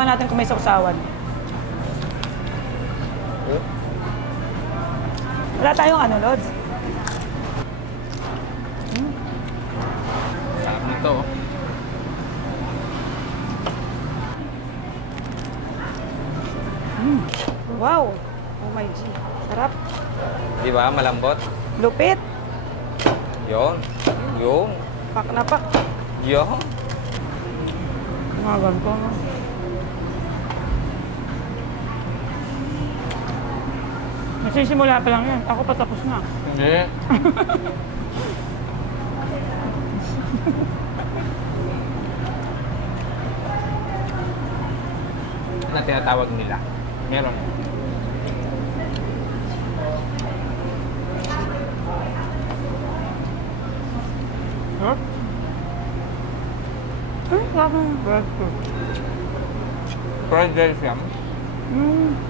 Tikman natin kung may sausawan. Wala tayong ano, Lods? Sarap nito. Wow! Oh my G. Sarap. Di ba? Malambot. Lupit. Yun. Yung. Pak na pak. Yun. Umagan ko. Nasisimula pa lang yan. Ako patapos na. Hindi. Ano na tinatawag nila? Meron. Huh? Ay, sarap ng bread. Fried rice yan. Mm.